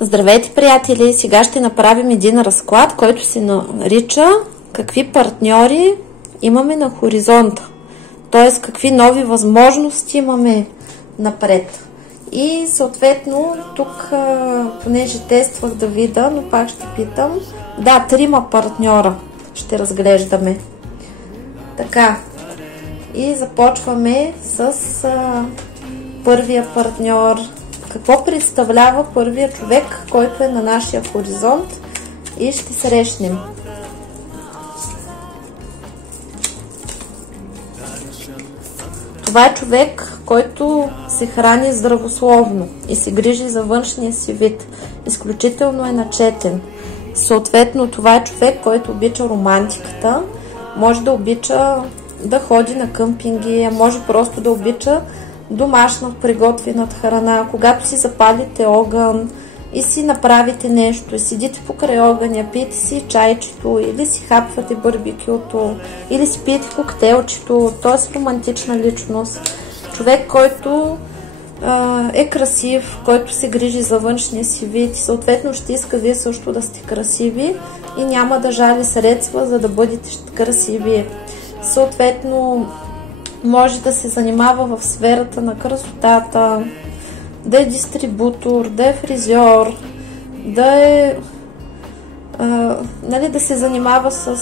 Здравейте, приятели! Сега ще направим един разклад, който се нарича какви партньори имаме на хоризонта. Т.е. какви нови възможности имаме напред. И съответно тук, понеже тествах да видя, но пак ще питам. Да, 3 партньора ще разглеждаме. Така. И започваме с първия партньор. Какво представлява първия човек, който е на нашия хоризонт, и ще срещнем. Това е човек, който се храни здравословно и се грижи за външния си вид. Изключително е начетен. Съответно, това е човек, който обича романтиката, може да обича да ходи на къмпинги, може просто да обича домашна приготвената храна. Когато си запалите огън и си направите нещо, и седите покрай огъня, пиете си чайчето, или си хапвате барбекюто, или си пиете коктейлчето, т.е. романтична личност. Човек, който е красив, който се грижи за външния си вид и съответно ще иска вие също да сте красиви и няма да жали средства, за да бъдете красиви. Съответно, може да се занимава в сферата на красотата, да е дистрибутор, да е фризьор, да е да се занимава с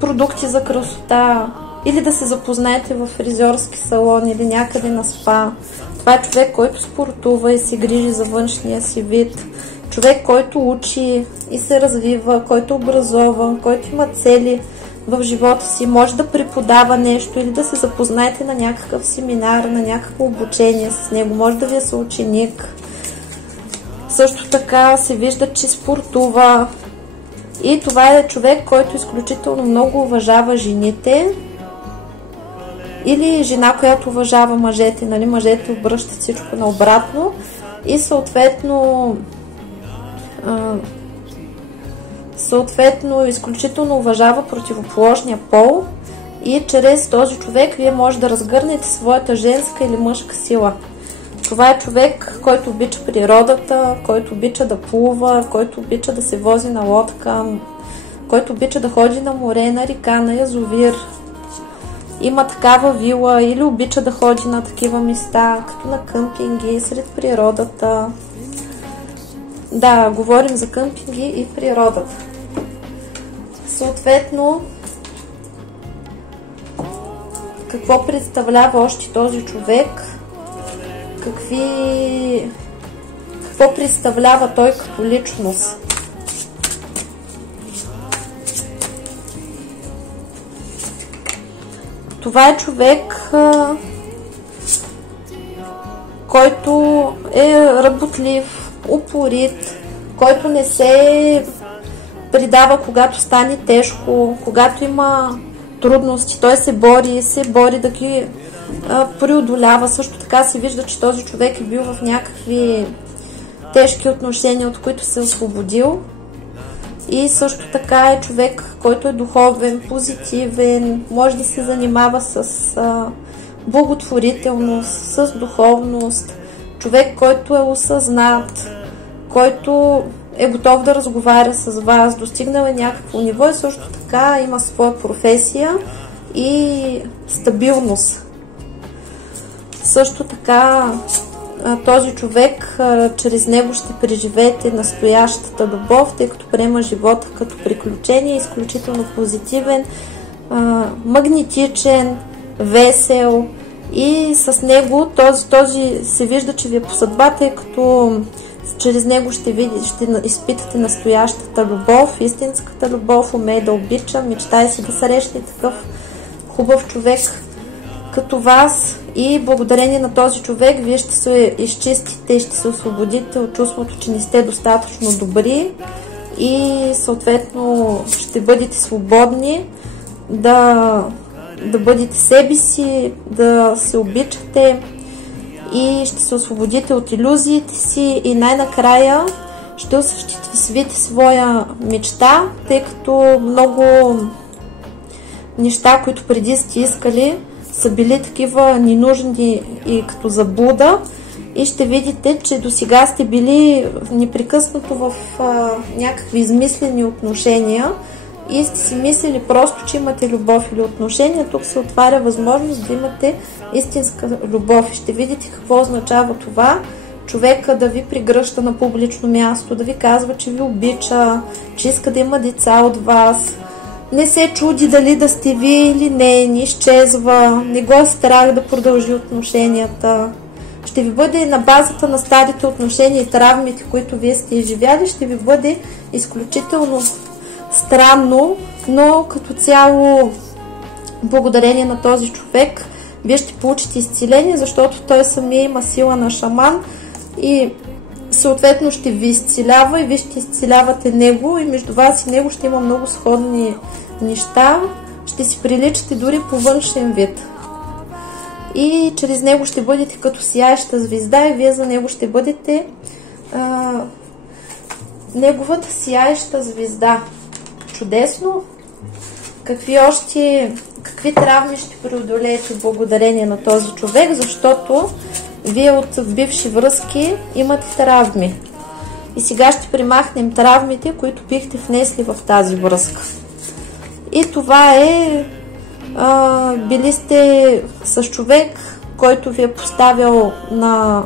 продукти за красота, или да се запознаете в фризьорски салон или някъде на спа. Това е човек, който спортува и се грижи за външния си вид. Човек, който учи и се развива, който е образован, който има цели в живота си, може да преподава нещо или да се запознаете на някакъв семинар, на някакво обучение с него, може да ви е съученик. Също така се вижда, че спортува. И това е човек, който изключително много уважава жените, или жена, която уважава мъжете, нали? Мъжете обръщат всичко наобратно и съответно изключително уважава противоположния пол и чрез този човек вие може да разгърнете своята женска или мъжка сила. Това е човек, който обича природата, който обича да плува, който обича да се вози на лодка, който обича да ходи на море, на река, на язовир. Има такава вила или обича да ходи на такива места, като на къмпинги, сред природата. Да, говорим за къмпинги и природата. Съответно, какво представлява още този човек? Какво представлява той като личност? Това е човек, който е работлив, упорит, който не се придава, когато стане тежко, когато има трудности. Той се бори да ги преодолява. Също така се вижда, че този човек е бил в някакви тежки отношения, от които се е освободил. И също така е човек, който е духовен, позитивен, може да се занимава с благотворителност, с духовност. Човек, който е осъзнат, който е готов да разговаря с вас, достигнал е някакво ниво и също така има своя професия и стабилност. Също така този човек, чрез него ще преживеете настоящата любов, тъй като приема живота като приключение, изключително позитивен, магнетичен, весел и с него този се вижда, че ви е по съдба, тъй като Чрез него ще изпитате настоящата любов, истинската любов, умей да обича, мечтай си да срещне такъв хубав човек като вас и благодарение на този човек вие ще се изчистите и ще се освободите от чувството, че не сте достатъчно добри и съответно ще бъдете свободни да бъдете себе си, да се обичате и ще се освободите от илюзиите си и най-накрая ще осъществите своя мечта, тъй като много неща, които преди сте искали, са били такива ненужни и като заблуда и ще видите, че до сега сте били непрекъснато в някакви измислени отношения и сте си мислили просто, че имате любов или отношения. Тук се отваря възможност да имате истинска любов и ще видите какво означава това. Човека да ви прегръща на публично място, да ви казва, че ви обича, че иска да има деца от вас. Не се чуди дали да сте ви или не изчезва, не го е страх да продължи отношенията. Ще ви бъде на базата на старите отношения и травмите, които вие сте изживяли, ще ви бъде изключително странно, но като цяло благодарение на този човек вие ще получите изцеление, защото той самия има сила на шаман и съответно ще ви изцелява и вие ще изцелявате него и между вас и него ще има много сходни неща. Ще си приличате дори по външен вид. И чрез него ще бъдете като сияеща звезда и вие за него ще бъдете неговата сияеща звезда. Чудесно! Какви травми ще преодолеете благодарение на този човек, защото вие от бивши връзки имате травми. И сега ще примахнем травмите, които бихте внесли в тази връзка. И това е, били сте с човек, който ви е поставил на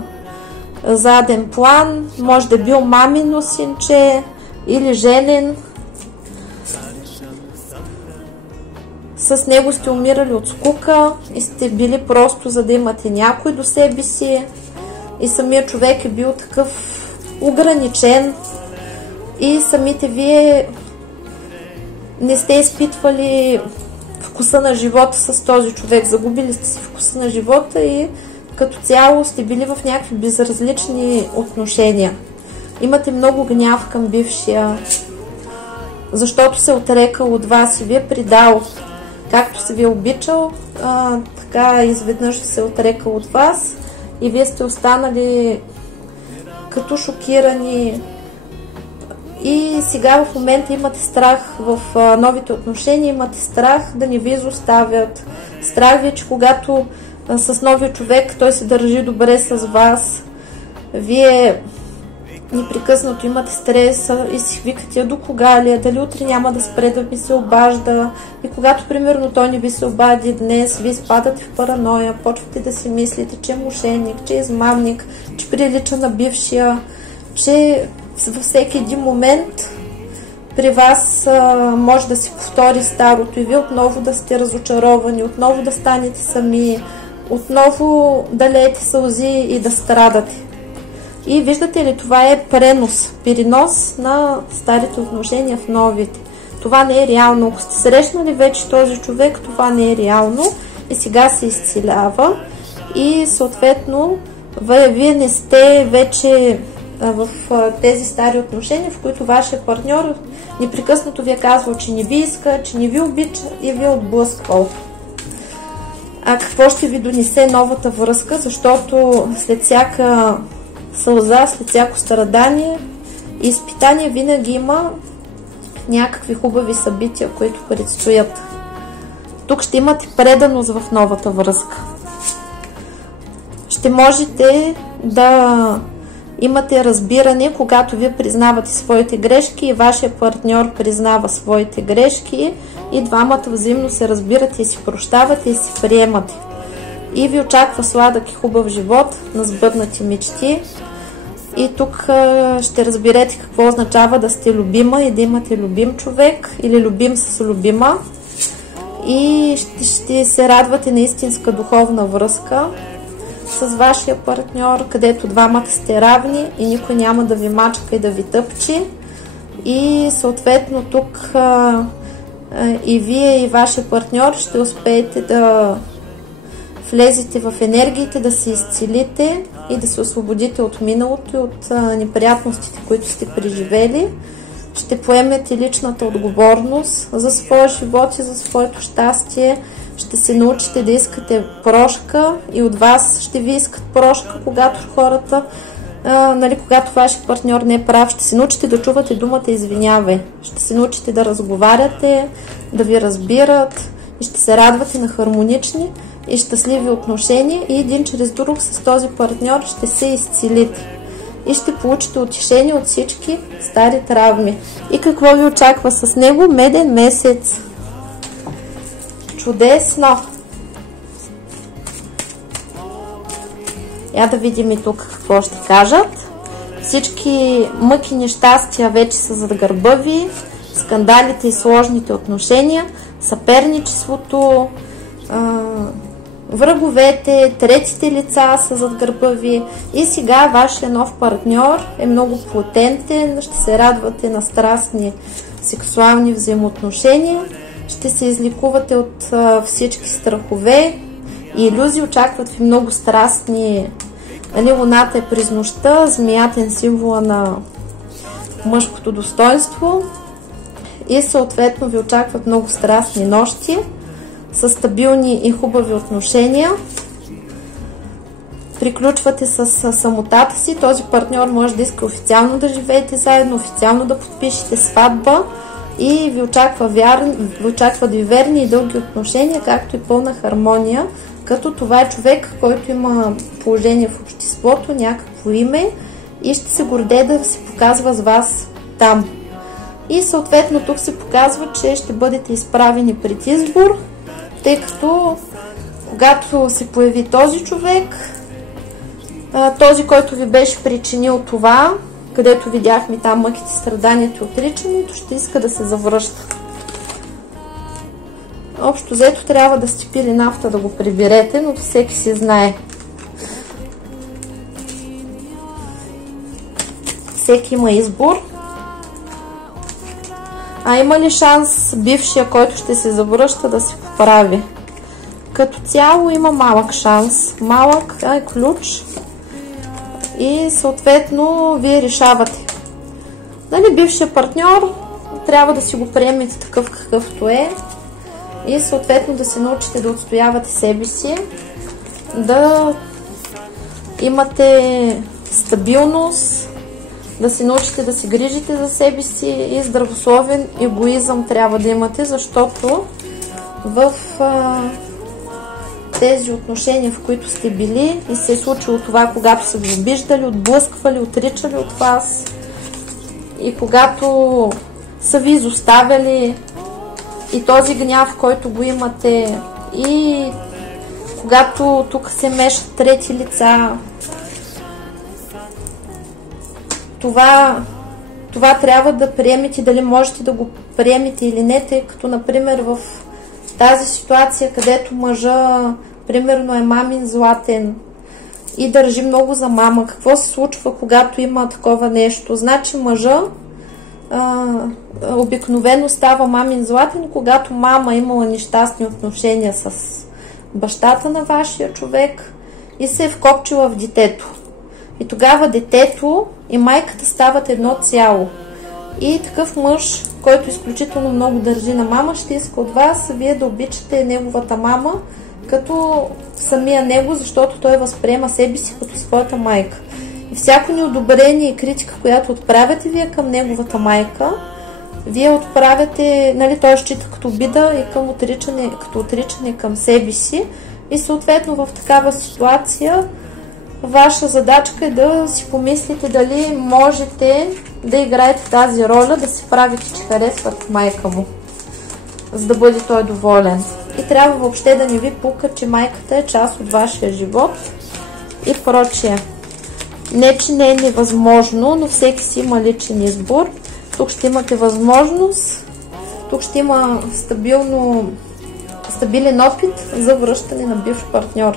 заден план, може да е бил мамино синче или женен. С него сте умирали от скука и сте били просто за да имате някой до себе си и самият човек е бил такъв ограничен и самите вие не сте изпитвали вкуса на живота с този човек, загубили сте си вкуса на живота и като цяло сте били в някакви безразлични отношения. Имате много гняв към бившия, защото се отрекал от вас и ви е предал. Както се ви е обичал, така изведнъж се отрекал от вас и вие сте останали като шокирани. И сега в момента имате страх в новите отношения, имате страх да не ви изоставят. Страх ви е, че когато с новия човек той се държи добре с вас, вие непрекъснато имате стрес и си викате до кога ли, дали утре няма да спре да ви се обажда. И когато примерно той не ви се обади днес, вие спадате в параноя, почвате да си мислите, че е мошенник, че е измамник, че прилича на бившия, че във всеки един момент при вас може да се повтори старото и вие отново да сте разочаровани, отново да станете сами, отново да леете сълзи и да страдате. И виждате ли, това е перенос на старите отношения в новите. Това не е реално. Ако сте срещнали вече този човек, това не е реално и сега се изцелява и съответно вие не сте вече в тези стари отношения, в които вашия партньор непрекъснато ви е казвал, че не ви иска, че не ви обича и ви е отблъсквал. А какво ще ви донесе новата връзка? Защото след всяка сълза, след всяко страдание и изпитание винаги има някакви хубави събития, които предстоят. Тук ще имате преданост в новата връзка. Ще можете да имате разбиране, когато вие признавате своите грешки и вашия партньор признава своите грешки и двамата взаимно се разбирате и си прощавате и си приемате. И ви очаква сладък и хубав живот на сбъднати мечти. И тук ще разберете какво означава да сте любима и да имате любим човек или любим с любима. И ще се радвате на истинска духовна връзка с вашия партньор, където двамата сте равни и никой няма да ви мачка и да ви тъпчи. И съответно тук и вие и вашия партньор ще успеете да влезете в енергиите, да се изцелите и да се освободите от миналото и от неприятностите, които сте преживели. Ще поемете личната отговорност за своя живот и за своето щастие. Ще се научите да искате прошка и от вас ще ви искат прошка, когато хората, когато вашия партньор не е прав. Ще се научите да чувате думата извинявай. Ще се научите да разговаряте, да ви разбират и ще се радвате на хармонични и щастливи отношения и един чрез друг с този партньор ще се изцелите и ще получите утешение от всички стари травми. И какво ви очаква с него? Меден месец. Чудесно! Я да видим и тук какво ще кажат. Всички мъки, нещастия вече са зад гърба ви, скандалите и сложните отношения, съперничеството, враговете, третите лица са зад гърба ви и сега вашия нов партньор е много потентен, ще се радвате на страстни сексуални взаимоотношения, ще се излекувате от всички страхове и илюзии, очакват ви много страстни. Луната е през нощта, змията е символа на мъжкото достоинство и съответно ви очакват много страстни нощи с стабилни и хубави отношения. Приключвате с самотата си. Този партньор може да иска официално да живеете заедно, официално да подпишете сватба и ви очакват ви верни и дълги отношения, както и пълна хармония, като това е човек, който има положение в обществото, някакво име и ще се гордее да се показва с вас там. И съответно тук се показва, че ще бъдете изправени пред избор, тъй като когато се появи този човек, този, който ви беше причинил това, където видяхме там мъките, страданието и отричането, ще иска да се завръща. Общо взето трябва да сте пили нафта да го приберете, но всеки си знае. Всеки има избор. А има ли шанс бившия, който ще се завръща, да се поправи? Като цяло има малък шанс. Малък е ключ. И съответно вие решавате. Нали, бившия партньор трябва да си го приемете такъв какъвто е. И съответно да се научите да отстоявате себе си. Да имате стабилност. Да се научите да се грижите за себе си и здравословен егоизъм трябва да имате, защото в тези отношения, в които сте били и се е случило това, когато са ви обиждали, отблъсквали, отричали от вас и когато са ви изоставяли и този гняв, който го имате и когато тук се мешат трети лица, това трябва да приемете, дали можете да го приемете или не, тъй като, например, в тази ситуация, където мъжа, примерно, е мамин златен и държи много за мама, какво се случва, когато има такова нещо? Значи мъжа обикновено става мамин златен, когато мама имала нещастни отношения с бащата на вашия човек и се е вкопчила в детето. И тогава детето и майката стават едно цяло. И такъв мъж, който изключително много държи на мама, ще иска от вас вие да обичате неговата мама като самия него, защото той възприема себе си като своята майка. И всяко неодобрение и критика, която отправяте вие към неговата майка, вие отправяте, нали, той счита като обида и като отричане към себе си. И съответно в такава ситуация ваша задачка е да си помислите дали можете да играете тази роля, да се правите, че харесват майка му, за да бъде той доволен. И трябва въобще да не ви пука, че майката е част от вашия живот и прочие. Не, че не е невъзможно, но всеки си има личен избор. Тук ще имате възможност, тук ще има стабилен опит за връщане на бивш партньор.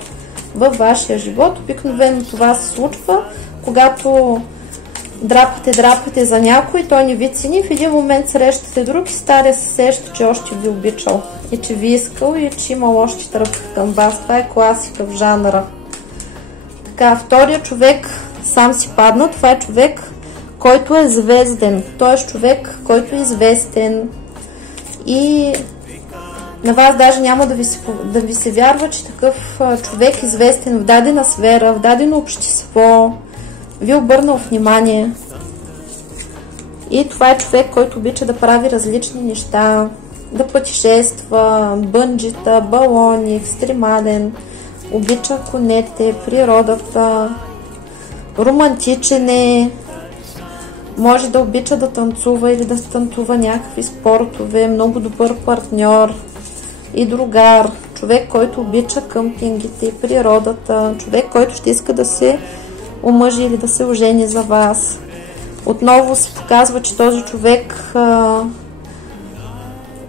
във вашия живот. Обикновено това се случва, когато драпате за някой, той не ви цени, в един момент срещате друг и стария се сеща, че още ви обичал и че ви искал и че имал още тръпка към вас. Това е класика в жанра. Така, втория човек сам си падна. Това е човек, който е звезден. Той е човек, който е известен и на вас даже няма да ви се вярва, че такъв човек известен в дадена сфера, в дадено общество ви обърнал внимание. И това е човек, който обича да прави различни неща, да пътешества, бънджита, балони, екстремален, обича конете, природата, романтичен е, може да обича да танцува или да танцува някакви спортове, много добър партньор и другар, човек, който обича къмпингите и природата, човек, който ще иска да се омъжи или да се ожени за вас. Отново се показва, че този човек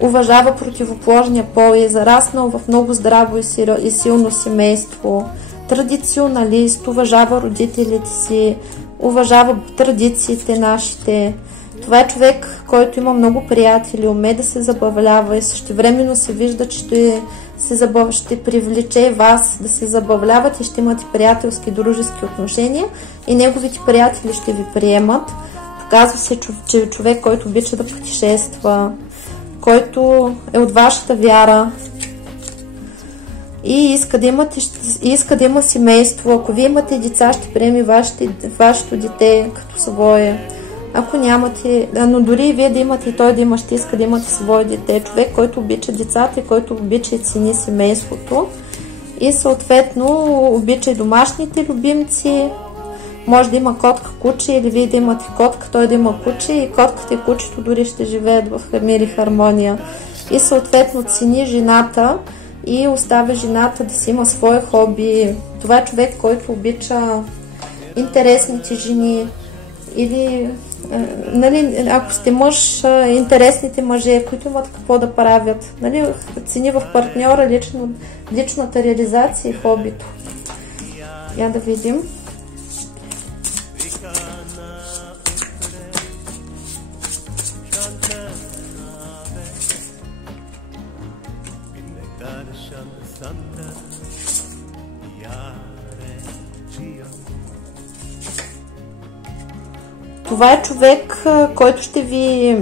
уважава противоположния пол и е зараснал в много здраво и силно семейство, традиционалист, уважава родителите си, уважава традициите нашите. Това е човек, който има много приятели, умее да се забавлява и същевременно се вижда, че ще привлече вас да се забавляват и ще имате приятелски, дружески отношения и неговите приятели ще ви приемат. Показва се, че е човек, който обича да пътешества, който е от вашата вяра и иска да има семейство. Ако вие имате деца, ще приеме вашето дете като свое. Ако нямате, но дори и вие да имате и той да има, ще иска да имате свое дете. Човек, който обича децата и който обича и цени семейството и съответно обича и домашните любимци. Може да има котка, куче или вие да имате котка, той да има куче и котката и кучето дори ще живеят в мир и хармония. И съответно цени жената и оставя жената да си има свое хоби. Това е човек, който обича интересните жени или, нали, ако сте мъж, интересните мъже, които имат какво да правят. Нали, цени в партньора личната реализация и хобито. Я да видим. Това е човек, който ще ви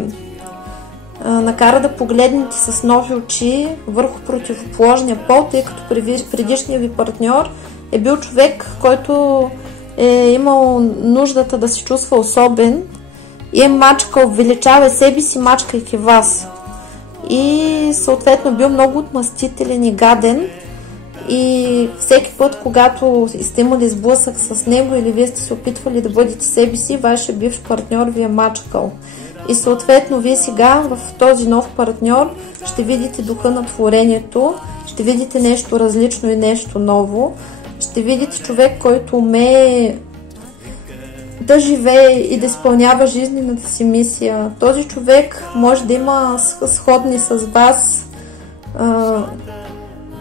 накара да погледнете с нови очи върху противоположния пол, тъй като предишният ви партньор е бил човек, който е имал нуждата да се чувства особен и е мачкал, величава себе си, мачкайки вас. И съответно бил много отмъстителен и гаден. И всеки път, когато сте имали сблъсък с него или вие сте се опитвали да бъдете себе си, вашия бивш партньор ви е мачкал. И съответно вие сега в този нов партньор ще видите духа на творението, ще видите нещо различно и нещо ново, ще видите човек, който умее да живее и да изпълнява жизнената си мисия. Този човек може да има сходни с вас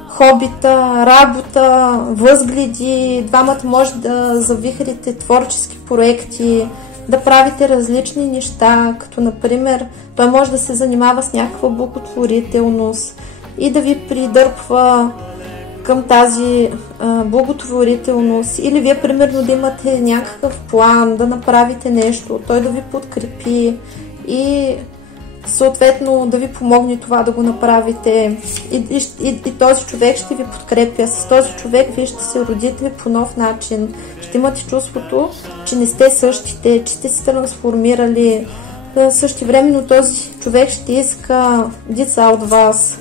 хобита, работа, възгледи. Двамата може да завихрите творчески проекти, да правите различни неща, като например той може да се занимава с някаква благотворителност и да ви придърпва към тази благотворителност, или вие примерно да имате някакъв план, да направите нещо, той да ви подкрепи и съответно да ви помогне това да го направите и този човек ще ви подкрепя. С този човек вие ще се родите по нов начин, ще имате чувството, че не сте същите, че сте се трансформирали. Същевременно този човек ще иска деца от вас,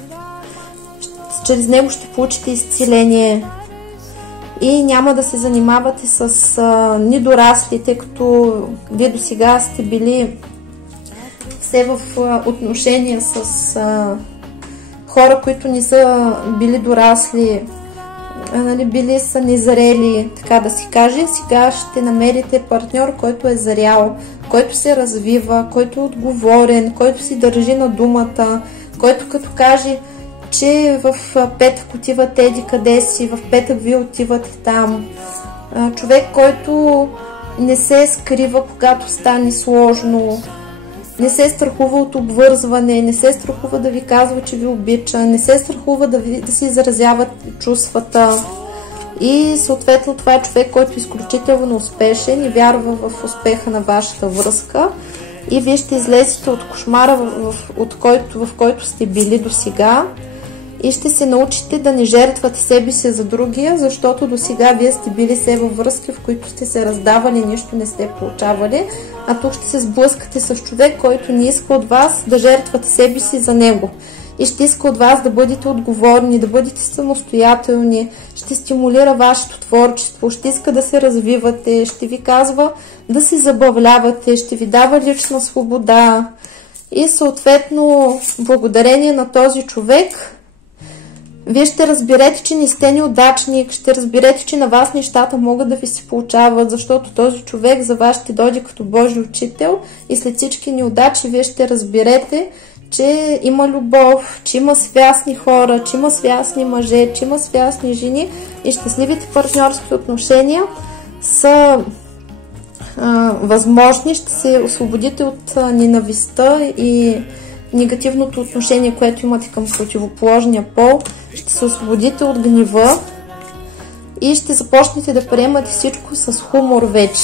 чрез него ще получите изцеление и няма да се занимавате с недорасли, тъй като вие до сега сте били все в отношения с хора, които не са били дорасли, нали, били са незрели, така да си каже. Сега ще намерите партньор, който е зрял, който се развива, който е отговорен, който си държи на думата, който като каже че в петък отивате еди къде си, в петък вие отивате там. Човек, който не се скрива, когато стане сложно, не се страхува от обвързване, не се страхува да ви казва, че ви обича, не се страхува да си изразяват чувствата. И съответно това е човек, който е изключително успешен и вярва в успеха на вашата връзка. И вие ще излезете от кошмара, в който сте били до сега. И ще се научите да не жертвате себе си за другия, защото до сега вие сте били се във връзки, в които сте се раздавали, нищо не сте получавали. А тук ще се сблъскате с човек, който не иска от вас да жертвате себе си за него. И ще иска от вас да бъдете отговорни, да бъдете самостоятелни, ще стимулира вашето творчество, ще иска да се развивате, ще ви казва да се забавлявате, ще ви дава лична свобода. И съответно, благодарение на този човек, вие ще разберете, че не сте неудачник, ще разберете, че на вас нещата могат да ви се получават, защото този човек за вас ще дойде като Божи учител и след всички неудачи вие ще разберете, че има любов, че има свястни хора, че има свястни мъже, че има свястни жени и щастливите партньорски отношения са възможни. Ще се освободите от ненавистта и негативното отношение, което имате към противоположния пол. Ще се освободите от гнева и ще започнете да приемате всичко с хумор вече.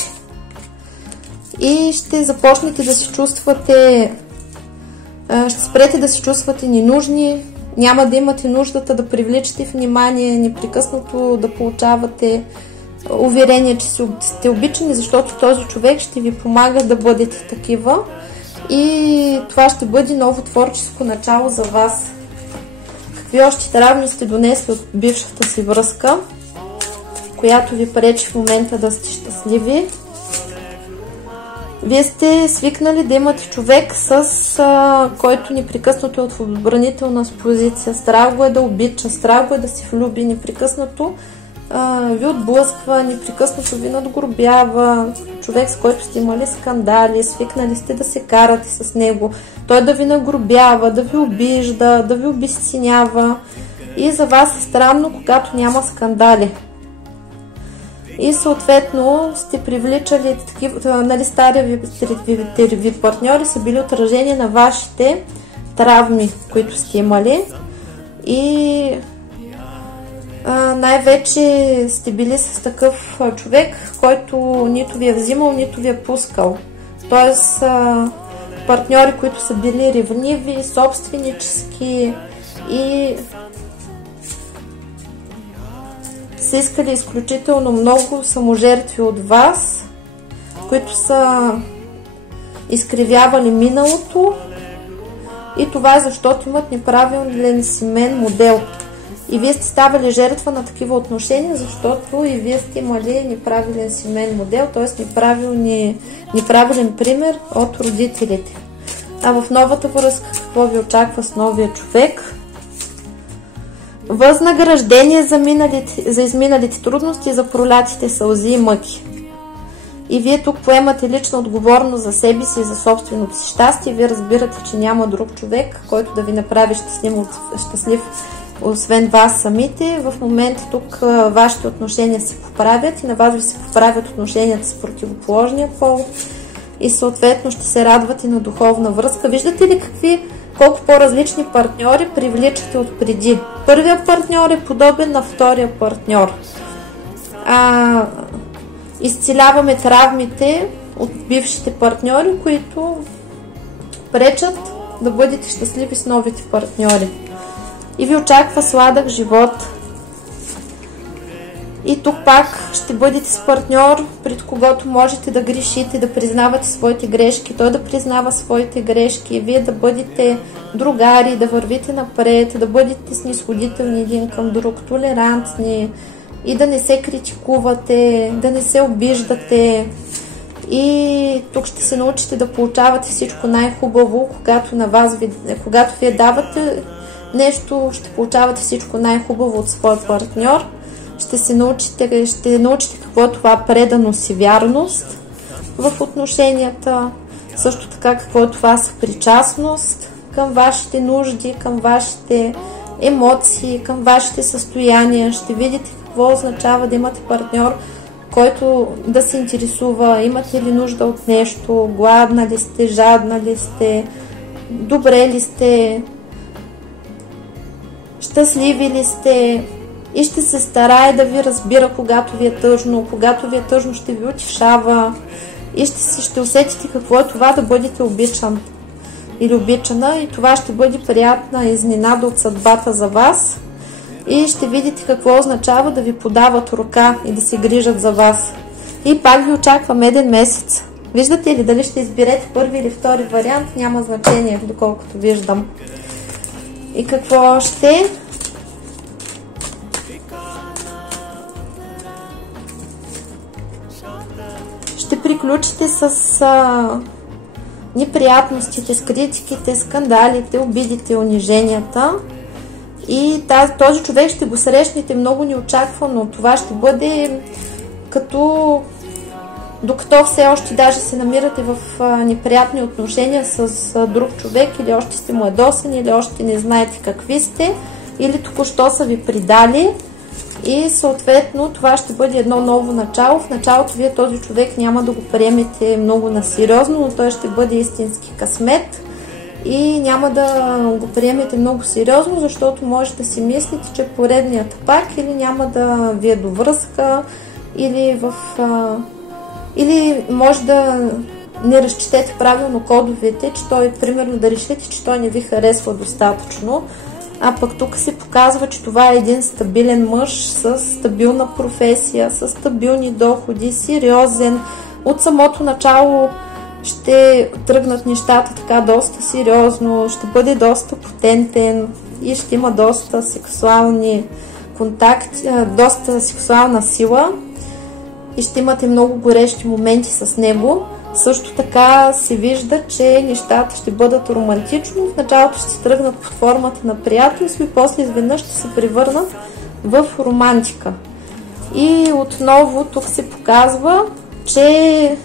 И ще започнете да се чувствате, ще спрете да се чувствате ненужни, няма да имате нуждата да привличате внимание, непрекъснато да получавате уверение, че сте обичани, защото този човек ще ви помага да бъдете такива. И това ще бъде ново творческо начало за вас. Какви още травми сте донесли от бившата си връзка, която ви пречи в момента да сте щастливи? Вие сте свикнали да имате човек, който непрекъснато е от отбранителна позиция. Страх го е да обича, страх го е да се влюби, непрекъснато ви отблъсква, непрекъснато ви надгробява. Човек, с който сте имали скандали, свикнали сте да се карате с него. Той да ви нагробява, да ви обижда, да ви обезценява. И за вас е странно, когато няма скандали. И съответно сте привличали такива, нали, стария ви партньори са били отражение на вашите травми, които сте имали. И най-вече сте били с такъв човек, който нито ви е взимал, нито ви е пускал. Тоест партньори, които са били ревниви, собственически и са искали изключително много саможертви от вас, които са изкривявали миналото, и това е защото имат неправилен семейен модел. И вие сте ставали жертва на такива отношения, защото и вие сте имали неправилен семейен модел, т.е. неправилен пример от родителите. А в новата връзка какво ви очаква с новия човек? Възнаграждение за изминалите трудности, за пролятите сълзи и мъки. И вие тук поемате лична отговорност за себе си и за собственото си щастие. Вие разбирате, че няма друг човек, който да ви направи щастлив освен вас самите. В момента тук вашите отношения се поправят и на вас ви се поправят отношенията с противоположния пол. И съответно ще се радвате на духовна връзка. Виждате ли колко по-различни партньори привличате от преди? Първият партньор е подобен на втория партньор. Изцеляваме травмите от бившите партньори, които пречат да бъдете щастливи с новите партньори. И ви очаква сладък живот. И тук пак ще бъдете с партньор, пред когото можете да грешите, да признавате своите грешки, той да признава своите грешки, вие да бъдете другари, да вървите напред, да бъдете снисходителни един към друг, толерантни и да не се критикувате, да не се обиждате. И тук ще се научите да получавате всичко най-хубаво, когато вие давате нещо, ще получавате всичко най-хубаво от своя партньор. Ще научите какво е това преданост и вярност в отношенията. Също така какво е това съпричастност към вашите нужди, към вашите емоции, към вашите състояния. Ще видите какво означава да имате партньор, който да се интересува, имате ли нужда от нещо, гладна ли сте, жадна ли сте, добре ли сте, щастливи ли сте, и ще се старае да ви разбира, когато ви е тъжно. Когато ви е тъжно, ще ви утешава и ще усетите какво е това да бъдете обичан или обичана, и това ще бъде приятна изненада от съдбата за вас, и ще видите какво означава да ви подават ръка и да се грижат за вас. И пак ви очаква меден месец. Виждате ли, дали ще изберете първи или втори вариант, няма значение, доколкото виждам. И какво още? Ще приключите с неприятностите, с критиките, скандалите, обидите, униженията. И този човек ще го срещнете много неочаквано. Това ще бъде като докато все още даже се намирате в неприятни отношения с друг човек, или още сте му ядосани, или още не знаете какви сте, или току-що са ви предали. И съответно това ще бъде едно ново начало. В началото вие този човек няма да го приемете много насериозно, но той ще бъде истински късмет и няма да го приемете много сериозно, защото може да си мислите, че поредният пак, или няма да ви е до връзка, или може да не разчетете правилно кодовете, че той, примерно, да решите, че той не ви харесва достатъчно. А пък тук се показва, че това е един стабилен мъж с стабилна професия, с стабилни доходи, сериозен. От самото начало ще тръгнат нещата така доста сериозно, ще бъде доста потентен и ще има доста сексуални контакти, доста сексуална сила и ще имате много горещи моменти с него. Също така се вижда, че нещата ще бъдат романтично. В началото ще тръгнат под формата на приятелство и после изведнъж ще се превърнат в романтика. И отново тук се показва, че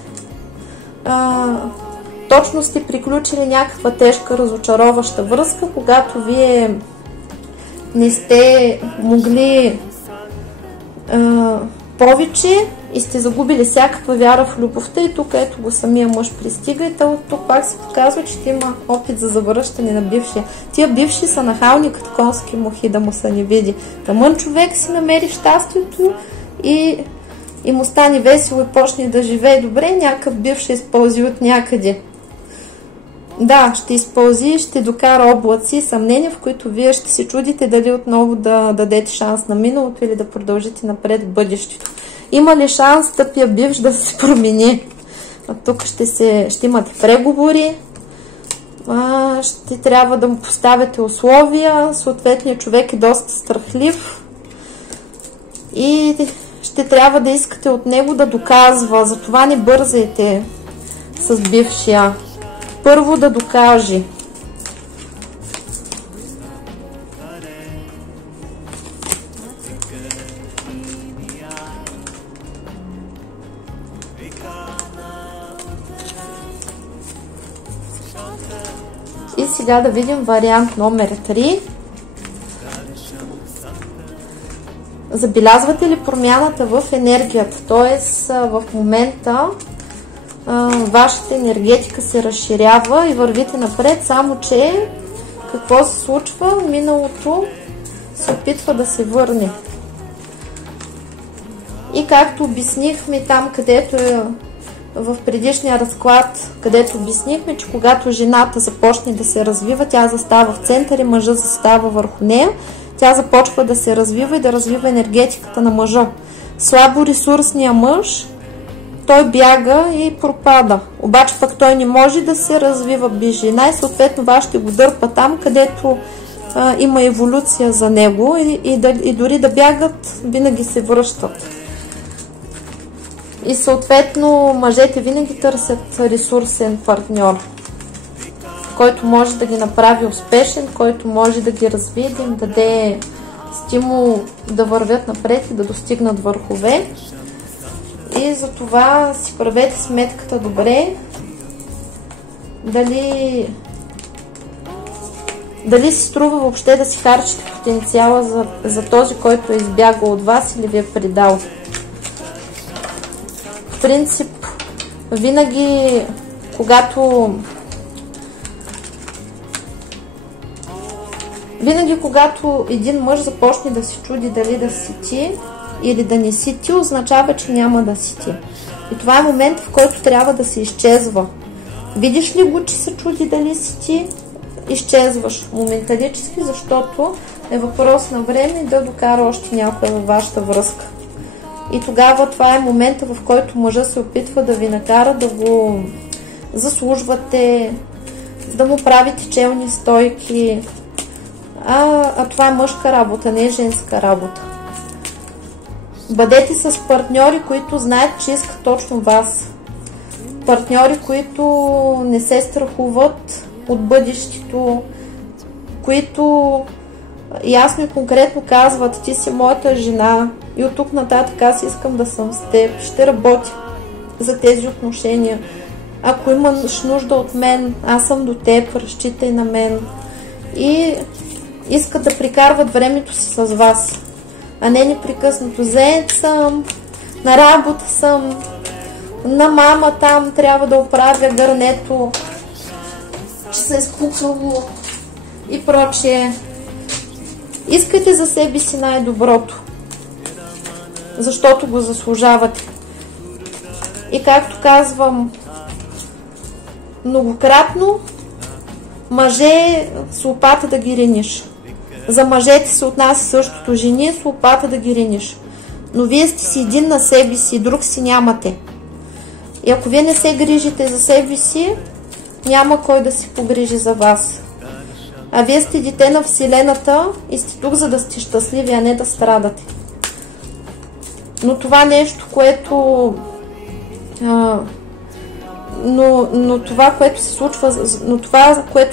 точно сте приключили някаква тежка разочароваща връзка, когато вие не сте могли повече и сте загубили всякаква вяра в любовта, и тук ето го самия мъж пристига, и тук пак се показва, че ще има опит за завръщане на бившия. Тия бивши са нахални като конски мухи, да му са не види. Тъмън човек си намери щастието и му стане весело и почне да живее добре, някакъв бивш ще изпълзи от някъде. Да, ще изпълзи, ще докара облаци и съмнения, в които вие ще се чудите дали отново да дадете шанс на миналото или да продължите напред в бъдещето. Има ли шанс тъпия бивш да се промени? Тук ще имате преговори, ще трябва да му поставяте условия, съответният човек е доста страхлив и ще трябва да искате от него да доказва. Затова не бързайте с бившия. Първо да докаже. И сега да видим вариант номер 3. Забелязвате ли промяната в енергията? Т.е. в момента вашата енергетика се разширява и вървите напред, само че какво се случва? Миналото се опитва да се върне. И както обяснихме там, където е в предишния разклад, където обяснихме, че когато жената започне да се развива, тя застава в център и мъжът застава върху нея, тя започва да се развива и да развива енергетиката на мъжа. Слабо ресурсния мъж, той бяга и пропада. Обаче пък той не може да се развива без жена и съответно вас ще го дърпа там, където има еволюция за него и дори да бягат, винаги се връщат. И съответно мъжете винаги търсят ресурсен партньор, който може да ги направи успешен, който може да ги развие, да им даде стимул да вървят напред и да достигнат върхове. И за това си правете сметката добре, дали Дали си струва въобще да си харчите потенциала за този, който е избягал от вас или ви е предал. В принцип, винаги, когато един мъж започне да се чуди дали да си ти или да не си ти, означава, че няма да си ти. И това е момент, в който трябва да се изчезва. Видиш ли го, че се чуди дали си ти, изчезваш моменталически, защото е въпрос на време да докара още някой във вашата връзка. И тогава това е момента, в който мъжа се опитва да ви накара да го заслужвате, да му правите челни стойки. А това е мъжка работа, не е женска работа. Бъдете с партньори, които знаят, че искат точно вас. Партньори, които не се страхуват от бъдещето, които ясно и конкретно казват: ти си моята жена и от тук нататък аз искам да съм с теб, ще работя за тези отношения. Ако имаш нужда от мен, аз съм до теб, разчитай на мен. И искат да прикарват времето си с вас, а не непрекъснато: заед съм, на работа съм, на мама там трябва да оправя гърнето, че се е спукало и прочее. Искайте за себе си най-доброто, защото го заслужавате. И както казвам многократно, мъже с лопата да ги рениш. За мъжете се отнася същото: жени с лопата да ги рениш. Но вие сте си един на себе си, друг си нямате. И ако вие не се грижите за себе си, няма кой да се погрижи за вас. А вие сте дете на Вселената и сте тук, за да сте щастливи, а не да страдате. Но това нещо, което... Но това, което се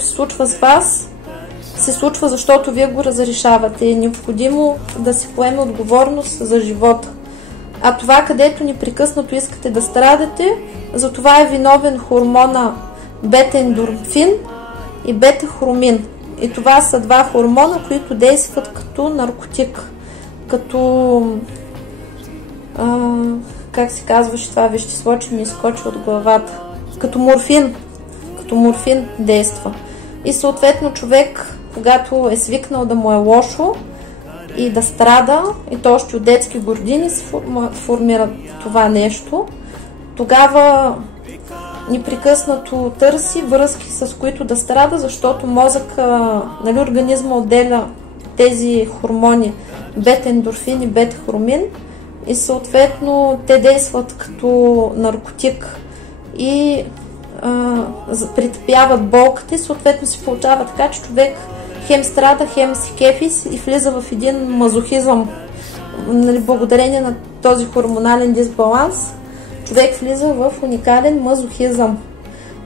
случва с вас, се случва, защото вие го разрешавате. Е необходимо да се поеме отговорност за живота. А това, където непрекъснато искате да страдате, за това е виновен хормона бета-ендорфин и бета-хромин. И това са два хормона, които действат като наркотик. Като... как се казваше това вещество, че ми изкочи от главата? Като морфин. Като морфин действа. И съответно човек, когато е свикнал да му е лошо и да страда, и то още от детски години се формира това нещо, тогава непрекъснато търси връзки, с които да страда, защото мозъка, организма отделя тези хормони бета-ендорфин и бета-хромин и съответно те действат като наркотик и притъпяват болката и съответно се получава така, че човек хем страда, хем се кефи и влиза в един мазохизъм. Благодарение на този хормонален дисбаланс, човек влиза в уникален мазохизъм.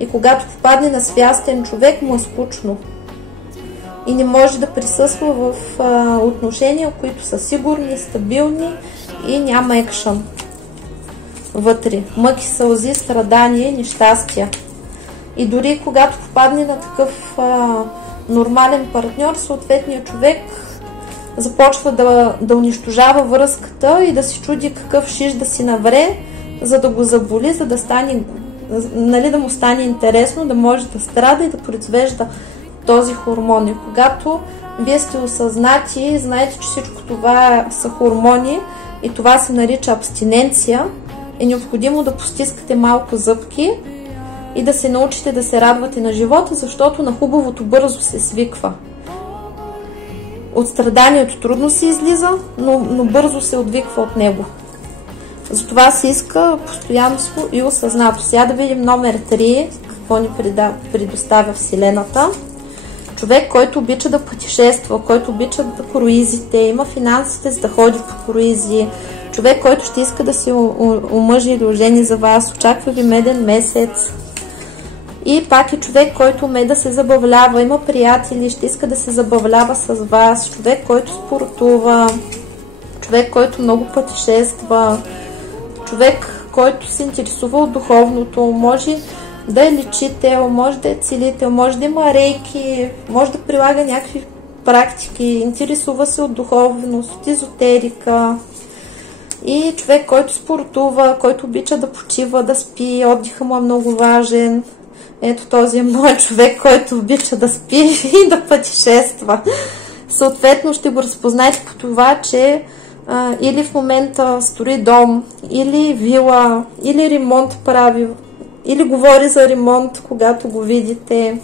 И когато попадне на свястен човек, му е скучно. И не може да присъства в отношения, които са сигурни, стабилни и няма екшън вътре. Мъки, сълзи, страдания, нещастия. И дори когато попадне на такъв нормален партньор, съответният човек започва да унищожава връзката и да се чуди какъв шиш да си навре, за да го заболи, за да стане, да му стане интересно, да може да страда и да произвежда този хормон. И когато вие сте осъзнати, знаете, че всичко това са хормони и това се нарича абстиненция, е необходимо да постискате малко зъбки и да се научите да се радвате на живота, защото на хубавото бързо се свиква. От страданието трудно се излиза, но бързо се отвиква от него. Затова се иска постоянство и осъзнато. Сега да видим номер 3, какво ни предоставя Вселената. Човек, който обича да пътешества, който обича да круизите, има финансите за да ходи по круизи. Човек, който ще иска да се омъжи или ожени за вас, очаква ви меден месец. И пак е човек, който уме да се забавлява, има приятели, ще иска да се забавлява с вас. Човек, който спортува, човек, който много пътешества, човек, който се интересува от духовното. Може да е лечител, може да е целител, може да има рейки, може да прилага някакви практики, интересува се от духовност, от езотерика. И човек, който спортува, който обича да почива, да спи, отдиха му е много важен. Ето този е моят човек, който обича да спи и да пътешества. Съответно ще го разпознаете по това, че или в момента строи дом, или вила, или ремонт прави, или говори за ремонт, когато го видите.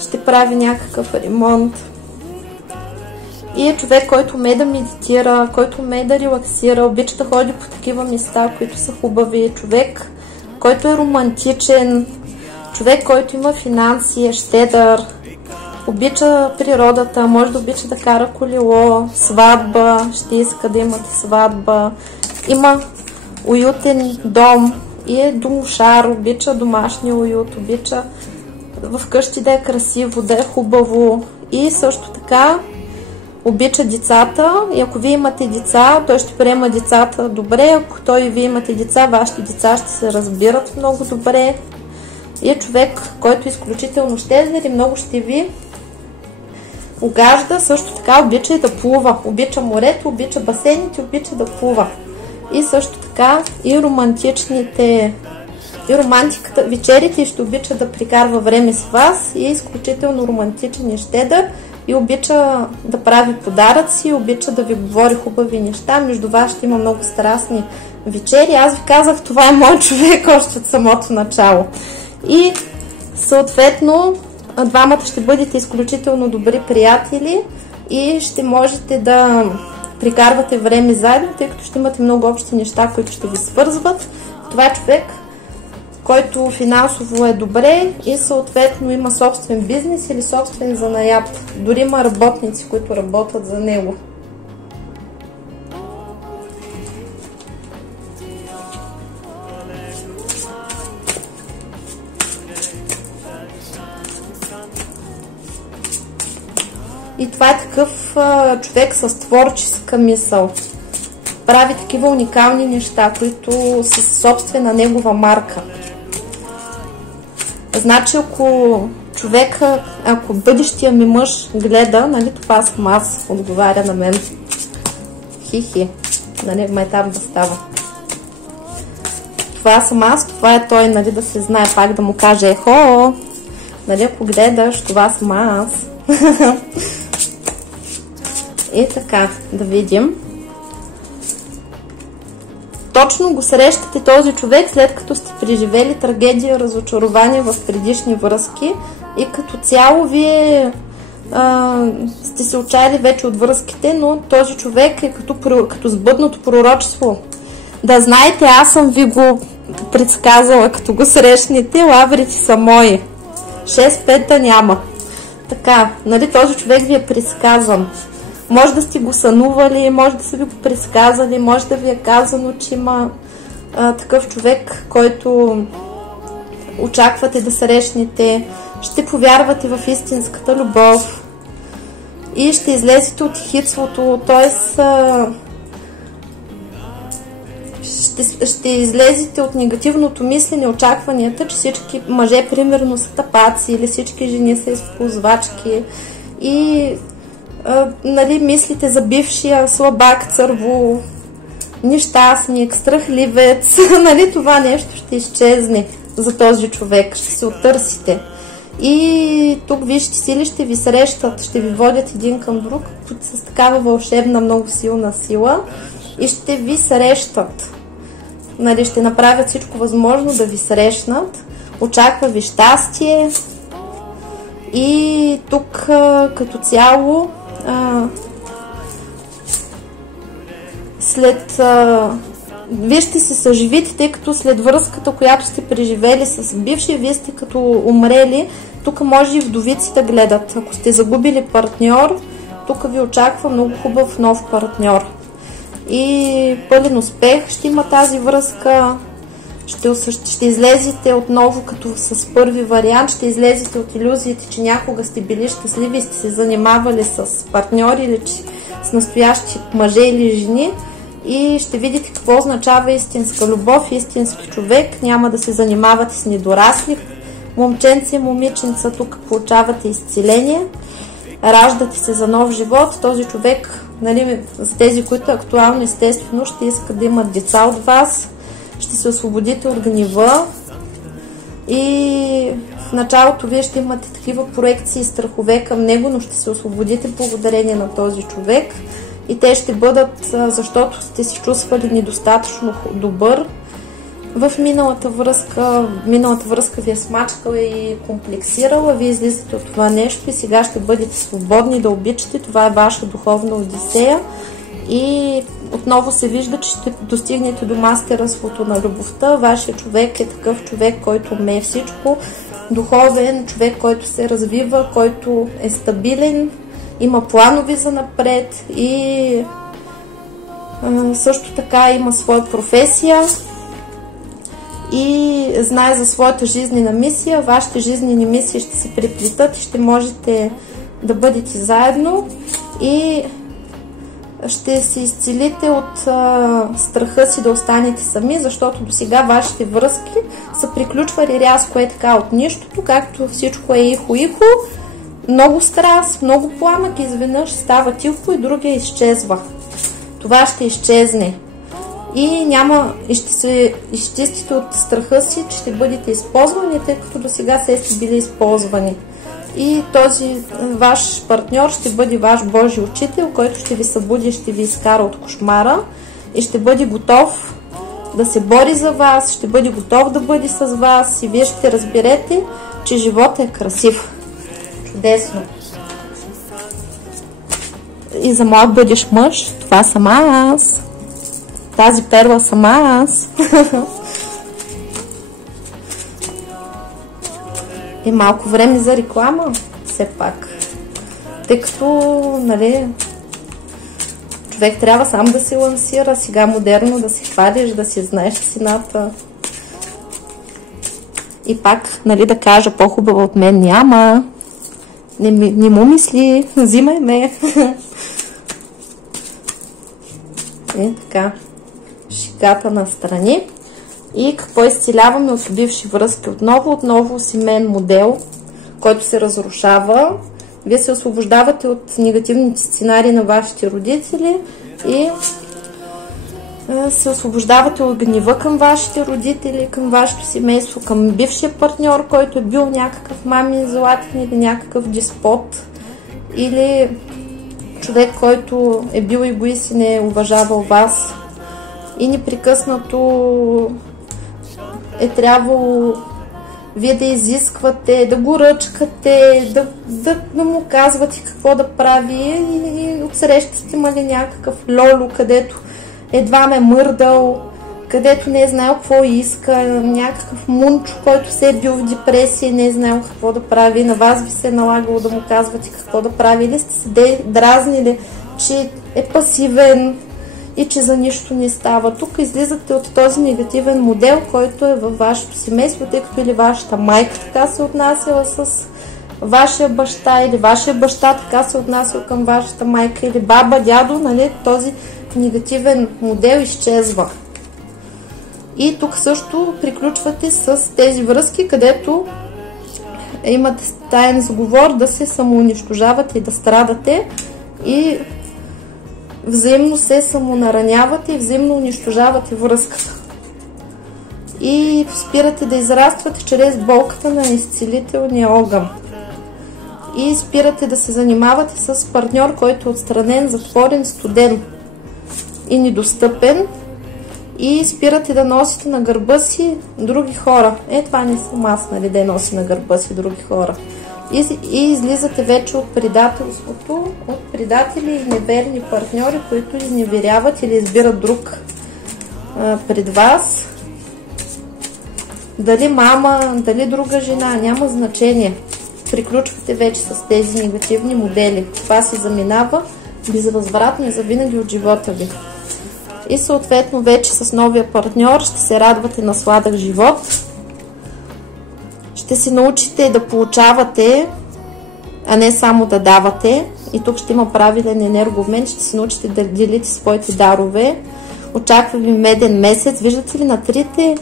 Ще прави някакъв ремонт. И е човек, който умее да медитира, който умее да релаксира, обича да ходи по такива места, които са хубави. Човек, който е романтичен, човек, който има финанси, е щедър, обича природата, може да обича да кара колело, сватба, ще иска да имате сватба, има уютен дом и е домошар, обича домашния уют, обича вкъщи да е красиво, да е хубаво и също така обича децата и ако вие имате деца, той ще приема децата добре, ако той и вие имате деца, вашите деца ще се разбират много добре. И е човек, който е изключително щедър и много ще ви угажда, също така обича и да плува. Обича морето, обича басейните, обича да плува. И също така и романтичните, и романтиката, вечерите ще обича да прикарва време с вас и е изключително романтичен и щедър и обича да прави подаръци, обича да ви говори хубави неща. Между вас ще има много страстни вечери. Аз ви казах, това е мой човек още от самото начало. И съответно двамата ще бъдете изключително добри приятели и ще можете да прикарвате време заедно, тъй като ще имате много общи неща, които ще ви свързват. Това е човек, който финансово е добре и съответно има собствен бизнес или собствен занаят. Дори има работници, които работят за него. И това е такъв човек с творческа мисъл. Прави такива уникални неща, които са собствена негова марка. Значи, ако човека, ако бъдещия ми мъж гледа, нали, това съм аз, отговаря на мен. Хи-хи, нали, майтап да става. Това съм аз, това е той, нали, да се знае, пак да му каже ехо, нали, ако гледаш, това съм аз. И така, да видим. Точно го срещате този човек, след като сте преживели трагедия, разочарование в предишни връзки и като цяло вие сте се отчаяли вече от връзките, но този човек е като сбъдното пророчество. Да знаете, аз съм ви го предсказала, като го срещнете, лаврите са мои. 6-5 да няма. Така, нали, този човек ви е предсказан. Може да сте го сънували, може да са ви го предсказали, може да ви е казано, че има такъв човек, който очаквате да срещнете. Ще повярвате в истинската любов и ще излезете от хитството, т.е. ще излезете от негативното мислене, очакванията, че всички мъже примерно са тапаци или всички жени са използвачки и нали, мислите за бившия слабак, църво, нещастник, страхливец, нали, това нещо ще изчезне за този човек, ще се оттърсите. И тук вижте сили ще ви срещат, ще ви водят един към друг с такава вълшебна, много силна сила и ще ви срещат. Нали, ще направят всичко възможно да ви срещнат, очаква ви щастие и тук като цяло вие ще се съживите, тъй като след връзката, която сте преживели с бившия, вие сте като умрели. Тук може и вдовици да гледат. Ако сте загубили партньор, тук ви очаква много хубав нов партньор. И пълен успех ще има тази връзка. Ще излезете отново като с първи вариант, ще излезете от илюзиите, че някога сте били щастливи и сте се занимавали с партньори или с настоящи мъже или жени и ще видите какво означава истинска любов, истински човек. Няма да се занимавате с недорасли момченци и момиченца, тук получавате изцеление, раждате се за нов живот. Този човек, нали, за тези, които актуално естествено ще искат да имат деца от вас, ще се освободите от гнева и в началото вие ще имате такива проекции и страхове към него, но ще се освободите благодарение на този човек и те ще бъдат, защото сте се чувствали недостатъчно добър в миналата връзка ви е смачкала и комплексирала, вие излизате от това нещо и сега ще бъдете свободни да обичате. Това е ваша духовна одисея и отново се вижда, че ще достигнете до мастерството на любовта. Вашия човек е такъв човек, който умее всичко, духовен човек, който се развива, който е стабилен, има планови за напред и също така има своя професия и знае за своята жизнена мисия. Вашите жизнени мисии ще се преплитат и ще можете да бъдете заедно и ще се изцелите от страха си да останете сами, защото до сега вашите връзки са приключвали рязко така от нищото, както всичко е ихо-ихо, много страст, много пламък, изведнъж става тихо и другия изчезва. Това ще изчезне и ще се изчистите от страха си, че ще бъдете използвани, тъй като до сега сте били използвани. И този ваш партньор ще бъде ваш Божи учител, който ще ви събуди, ще ви изкара от кошмара и ще бъде готов да се бори за вас, ще бъде готов да бъде с вас и вие ще разберете, че животът е красив. Чудесно! И за моят бъдещ мъж, това съм аз. Тази перла съм аз. И малко време за реклама, все пак. Тъй като, нали, човек трябва сам да се лансира, сега модерно да се хвалиш, да си знаеш сината. И пак, нали, да кажа, по-хубава от мен няма. Не му мисли, взимай ме. И така, шиката на страни. И какво изцеляваме от бивши връзки? Отново семейен модел, който се разрушава. Вие се освобождавате от негативните сценарии на вашите родители и се освобождавате от гнева към вашите родители, към вашето семейство, към бившия партньор, който е бил някакъв мамин златен или някакъв деспот, или човек, който е бил егоист и не е уважавал вас и непрекъснато е трябвало вие да изисквате, да го ръчкате, да му казвате какво да прави и отсреща сте имали някакъв лоло, където едва ме мърдал, където не е знаел какво иска, някакъв мунчо, който се е бил в депресия и не е знаел какво да прави. На вас ви се е налагало да му казвате какво да прави или сте се дразнили, че е пасивен и че за нищо не става. Тук излизате от този негативен модел, който е във вашето семейство, тъй като или вашата майка така се отнасяла с вашия баща, или вашия баща така се отнасял към вашата майка, или баба, дядо, нали, този негативен модел изчезва. И тук също приключвате с тези връзки, където имате таен сговор да се самоунищожавате и да страдате и взаимно се самонаранявате и взаимно унищожавате връзката. И спирате да израствате чрез болката на изцелителния огън. И спирате да се занимавате с партньор, който е отстранен, затворен, студен и недостъпен. И спирате да носите на гърба си други хора. Това не съм аз, нали, да носи на гърба си други хора. И излизате вече от предателството, от предатели и неверни партньори, които изневеряват или избират друг пред вас. Дали мама, дали друга жена, няма значение. Приключвате вече с тези негативни модели. Това се заминава безвъзвратно и завинаги от живота ви. И съответно вече с новия партньор ще се радвате на сладък живот. Ще се научите да получавате, а не само да давате. И тук ще има правилен енергообмен. Ще се научите да делите своите дарове. очаква ви меден месец. Виждате ли, на трите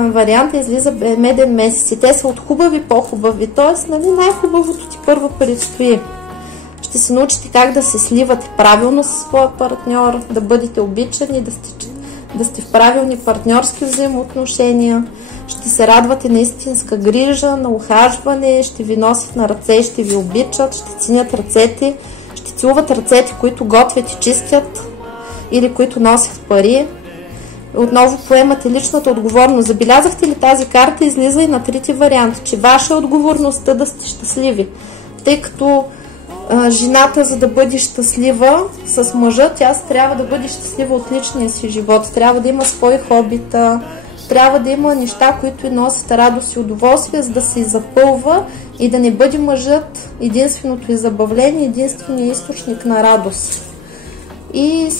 варианта излиза меден месец и те са от хубави по-хубави, т.е. нали, най-хубавото ти първо предстои. Ще се научите как да се сливате правилно със своя партньор, да бъдете обичани, да сте в правилни партньорски взаимоотношения. Ще се радвате на истинска грижа, на ухажване, ще ви носят на ръце, ще ви обичат, ще ценят ръцете, ще целуват ръцете, които готвят и чистят или които носят пари. Отново поемате личната отговорност. Забелязахте ли, тази карта излиза и на трите варианта, че ваша отговорността да сте щастливи. Тъй като жената, за да бъде щастлива с мъжа, тя трябва да бъде щастлива от личния си живот. Трябва да има свои хобита, трябва да има неща, които и носят радост и удоволствие, за да се запълва и да не бъде мъжът единственото и забавление, единственият източник на радост. И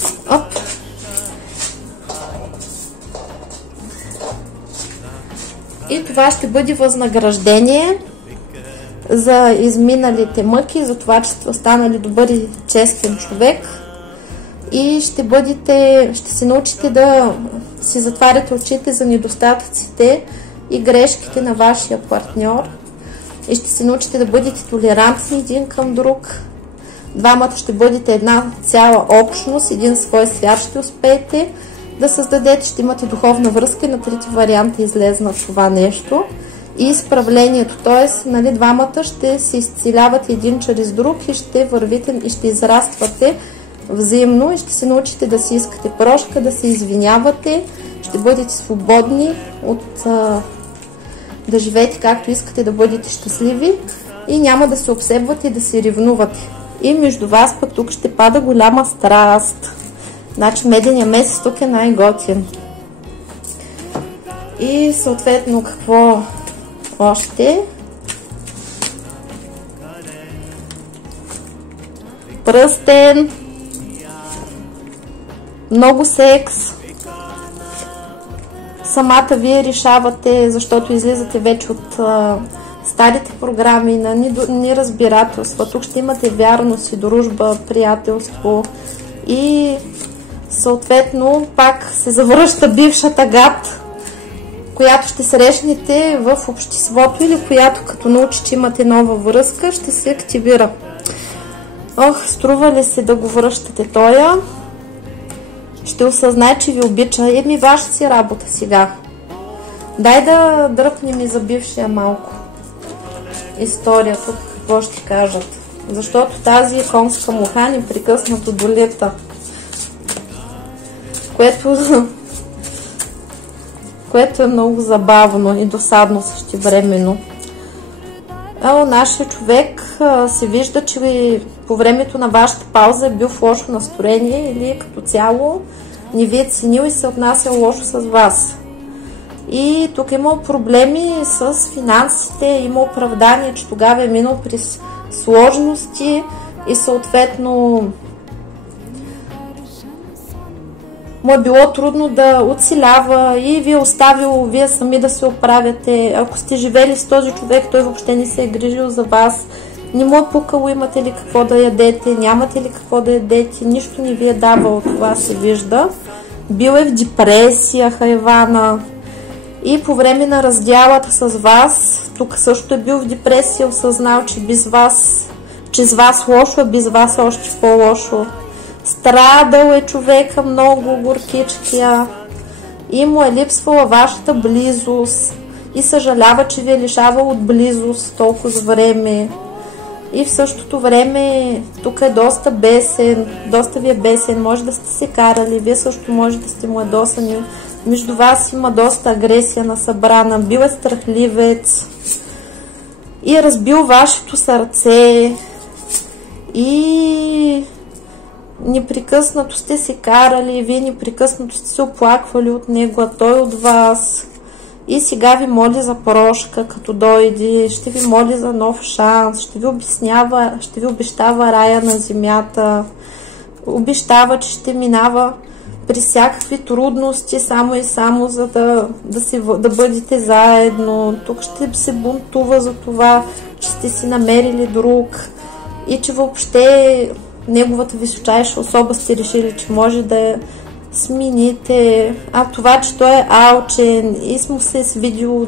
И това ще бъде възнаграждение за изминалите мъки, за това, че сте станали добър и честен човек. И ще се научите да си затваряте очите за недостатъците и грешките на вашия партньор. И ще се научите да бъдете толерантни един към друг. Двамата ще бъдете една цяла общност, един свой свят ще успеете да създадете, ще имате духовна връзка и на трети вариант излезна това нещо. И изправлението, т.е. нали, двамата ще се изцелявате един чрез друг и ще вървите и ще израствате взаимно и ще се научите да си искате прошка, да се извинявате, ще бъдете свободни от да живеете както искате, да бъдете щастливи и няма да се обсебвате и да се ревнувате. И между вас пък тук ще пада голяма страст. Значи медения месец тук е най-готин. И съответно какво още? Пръстен. Много секс. Самата вие решавате, защото излизате вече от старите програми на неразбирателства. Тук ще имате вярност и дружба, приятелство и съответно пак се завръща бившата гад, която ще срещнете в обществото или която като научи, че имате нова връзка, ще се активира. Струва ли се да го връщате тоя? Ще осъзнае, че ви обича. Ваша си работа сега. Дай да дръпнем и за бившия малко история тук, какво ще кажат. Защото тази конска муха непрекъснато долета. Което е много забавно и досадно същевременно. Нашия човек се вижда, че по времето на вашата пауза е бил в лошо настроение или като цяло не ви е ценил и се отнася лошо с вас. И тук има проблеми с финансите, има оправдание, че тогава е минал през сложности и съответно му е било трудно да оцелява и ви е оставил вие сами да се оправяте. Ако сте живели с този човек, той въобще не се е грижил за вас. Не му е пукало, имате ли какво да ядете, нямате ли какво да ядете, нищо не ви е давало, това се вижда. Бил е в депресия, хайвана. И по време на разделата с вас, тук също е бил в депресия, осъзнал, че без вас, че с вас лошо, а без вас още по-лошо. Страдал е човека много, горкичкия. И му е липсвала вашата близост. И съжалява, че ви е лишавал от близост толкова време. И в същото време тук е доста бесен, доста ви е бесен, може да сте се карали, вие също може да сте му ядосани. Между вас има доста агресия насъбрана, бил е страхливец и е разбил вашето сърце и непрекъснато сте се карали, вие непрекъснато сте се оплаквали от него, а той от вас. И сега ви моли за прошка, като дойде, ще ви моли за нов шанс, ще ви обещава рая на земята, обещава, че ще минава при всякакви трудности, само и само за да бъдете заедно. Тук ще се бунтува за това, че сте си намерили друг и че въобще неговата височайша особа сте решили, че може да смените, а това, че той е алчен и му се е свидил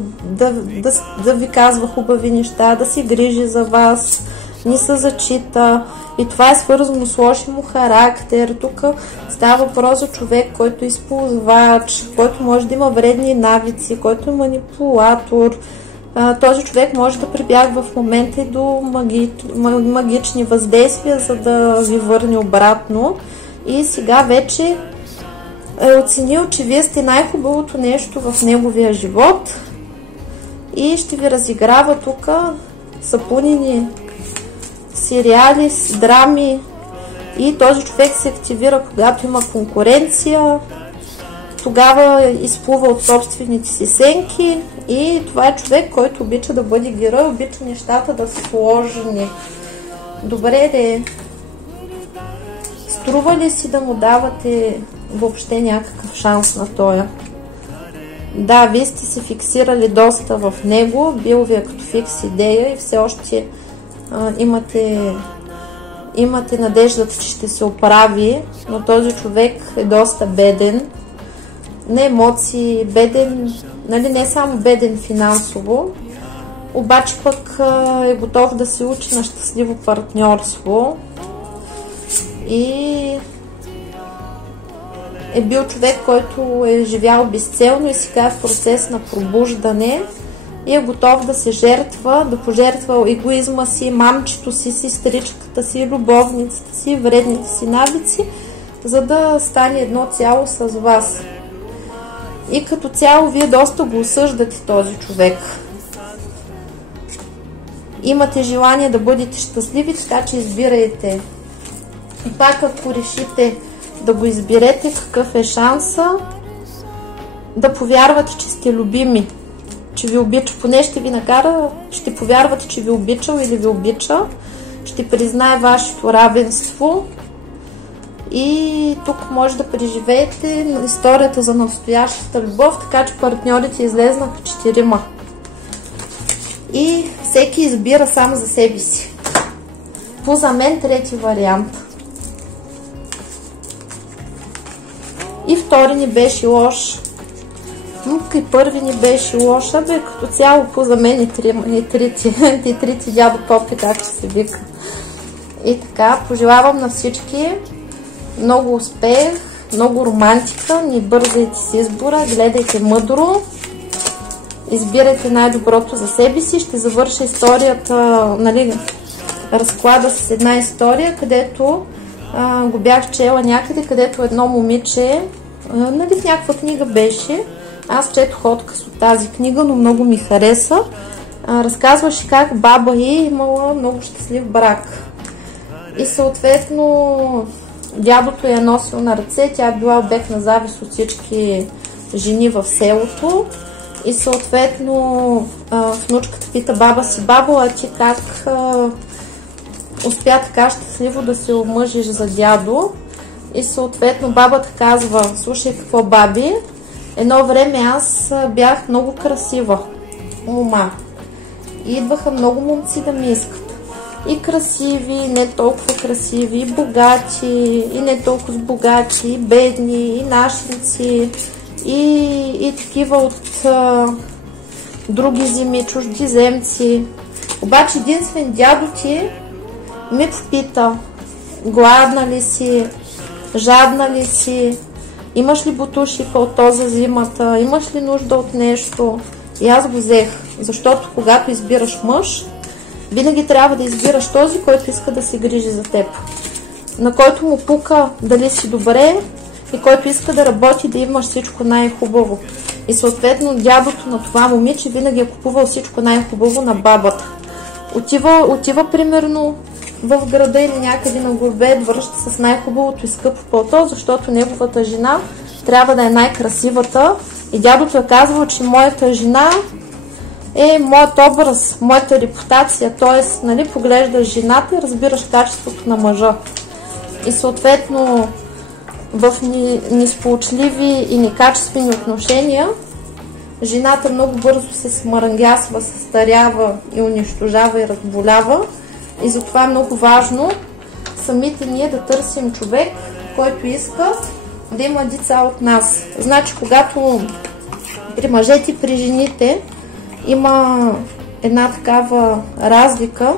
да ви казва хубави неща, да се грижи за вас, не се зачита и това е свързано с лоши му характер. Тук става въпрос за човек, който е използвач, който може да има вредни навици, който е манипулатор. Този човек може да прибягва в момента и до магични въздействия, за да ви върне обратно. И сега вече е оценил, че вие сте най-хубавото нещо в неговия живот и ще ви разиграва тук сапунени сериали, драми и този човек се активира, когато има конкуренция. Тогава изплува от собствените си сенки и това е човек, който обича да бъде герой, обича нещата да са сложени. Добре де, струва ли си да му давате въобще някакъв шанс на тоя? Да, вие сте се фиксирали доста в него, бил ви е като фикс идея и все още имате надеждата, че ще се оправи, но този човек е доста беден. На емоции, беден, нали, не само беден финансово, обаче пък е готов да се учи на щастливо партньорство и е бил човек, който е живял безцелно и сега е в процес на пробуждане и е готов да се жертва, да пожертва егоизма си, мамчето си, сестричката си, любовницата си, вредните си навици, за да стане едно цяло с вас. И като цяло вие доста го осъждате този човек. Имате желание да бъдете щастливи, така че избирайте. И пак ако решите да го изберете, какъв е шанса да повярвате, че сте любими, че ви обича, поне ще ви накара, ще повярвате, че ви обичал или ви обича, ще признае вашето равенство и тук може да преживеете историята за настоящата любов, така че партньорите излезнаха 4. И всеки избира сам за себе си. По за мен трети вариант. И втори ни беше лош. И първи ни беше лош. Като цяло по за мен и трите дядо Попи, както се вика. И така, пожелавам на всички много успех, много романтика, не бързайте с избора, гледайте мъдро, избирайте най-доброто за себе си. Ще завърша историята, нали, разклада с една история, където го бях чела някъде, където едно момиче, нали, в някаква книга беше, аз четох отказ от тази книга, но много ми хареса, разказваше как баба ѝ имала много щастлив брак. И съответно дядото я носил на ръце, тя била обект на завист от всички жени в селото. И съответно внучката пита баба си: бабо, а ти как успя така щастливо да се омъжиш за дядо? И съответно бабата казва: слушай какво, баби, едно време аз бях много красива мома и идваха много момци да ми искат. И красиви, и не толкова красиви, и богати, и не толкова богати, и бедни, и нашинци, и такива от други земи, чуждиземци. Обаче единствен дядо ти ми попита: гладна ли си, жадна ли си, имаш ли бутуши пълто за зимата, имаш ли нужда от нещо? И аз го взех, защото когато избираш мъж, винаги трябва да избираш този, който иска да се грижи за теб, на който му пука дали си добре и който иска да работи, да имаш всичко най-хубаво. И съответно дядото на това момиче винаги е купувал всичко най-хубаво на бабата. Отива примерно в града или някъде на горбет, връща с най-хубавото и скъпо пълто, защото неговата жена трябва да е най-красивата. И дядото е казвал, че моята жена е моят образ, моята репутация, т.е. нали, поглеждаш жената и разбираш качеството на мъжа. И съответно в несполучливи и некачествени отношения жената много бързо се смарангясва, състарява и унищожава и разболява. И затова е много важно самите ние да търсим човек, който иска да има деца от нас. Значи, когато при мъжете и при жените има една такава разлика,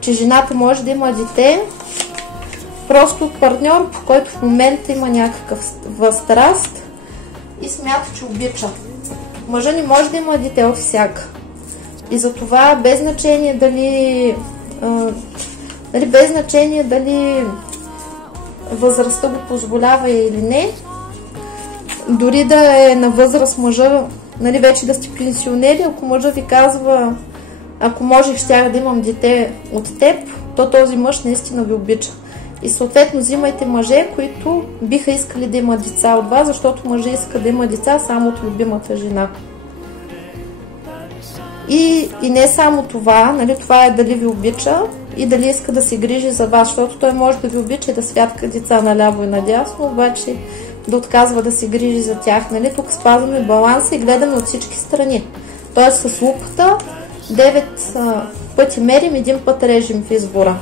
че жената може да има дете просто от партньор, по който в момента има някаква страст и смята, че обича. Мъжът не може да има дете от всяка. И затова без значение дали възрастта го позволява или не, дори да е на възраст мъжа, нали, вече да сте пенсионери, ако мъжа ви казва, ако можех, щях да имам дете от теб, то този мъж наистина ви обича. И съответно взимайте мъже, които биха искали да имат деца от вас, защото мъже иска да има деца само от любимата жена. И не само това, нали, това е дали ви обича и дали иска да се грижи за вас, защото той може да ви обича и да святка деца наляво и надясно, обаче да отказва да се грижи за тях. Нали? Тук спазваме баланса и гледаме от всички страни. Тоест с лупата 9 пъти мерим, 1 път режем в избора.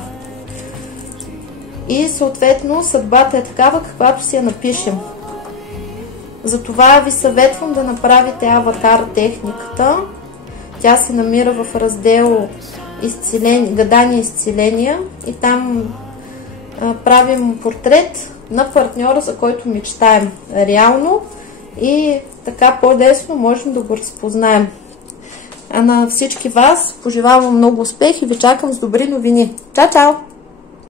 И съответно съдбата е такава, каквато си я напишем. Затова ви съветвам да направите аватар техниката. Тя се намира в раздел гадания и изцеления и там правим портрет на партньора, за който мечтаем реално и така по-лесно можем да го разпознаем. А на всички вас пожелавам много успех и ви чакам с добри новини. Чао, чао!